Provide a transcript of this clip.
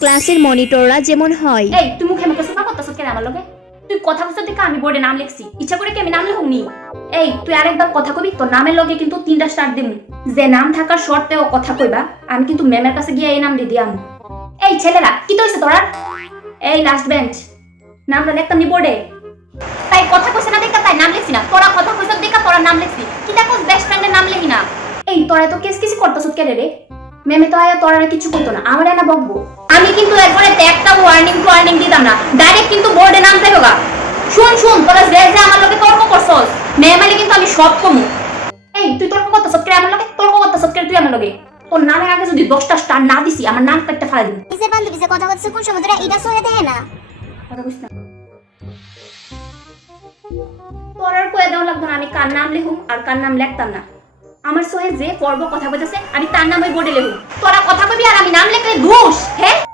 ক্লাসের মনিটররা যেমন হয়। এই, তুই মুখে মুখে সোফা করতেছ কেন আমার লগে? তুই কথা বলতে দেখে আমি বোর্ডে নাম লিখছি। ইচ্ছা করে কি আমি নাম লিখুনি এই, তুই আরেকবার কথা কবি, তোর নামের লগে কিন্তু তিনটা স্টার দিমু। যে নাম থাকার শর্তেও কথা কইবা, আমি কিন্তু ম্যামের কাছে গিয়ে এই নাম দিয়ে দিয়াম। এই ছেলেরা, কি তো তোরা? এই লাস্ট বেঞ্চ নামটা লিখতাম নি বোর্ডে? তাই কথা কইছে না দেখা তাই নাম লিখছি না। তোরা কথা কইছ দেখা তোরা নাম লিখছি। কি দেখো বেস্ট ফ্রেন্ডের নাম লিখি না। এই, তোরা তো কেস কিছু করতেছ কেন রে? ম্যামে তো আয়া তোরা কিছু করতো না আমার না বকবো। আমি কিন্তু একবারে একটা ওয়ার্নিং ওয়ার্নিং দিতাম না ডাইরেক্ট কিন্তু বোর্ডে নাম চাইব গা। শুন শুন তোরা যে যে আমার লগে তর্ক করছস ম্যাম আইলে কিন্তু আমি সব কমু। এই তুই তর্ক করতেছ কে আমার লগে? তর্ক করতেছ কে তুই আমার লগে? তোর নামের আগে যদি দশটা স্টার না দিছি আমার নাম কাটতে ফালা দিবি। নিজের বান্ধবী যে কথা বলছে কোন সময় তোরা এটা সহে দেয় না? কথা বুঝছ না। তোর আর কয়ে দেওয়া লাগতো না আমি কার নাম লিখুম আর কার নাম লিখতাম না। আমার সহে যে পর্ব কথা বলতেছে, আমি তার নাম বোর্ডে লিখুম তোরা কথা কবি আর আমি নাম লেখলে দোষ হ্যাঁ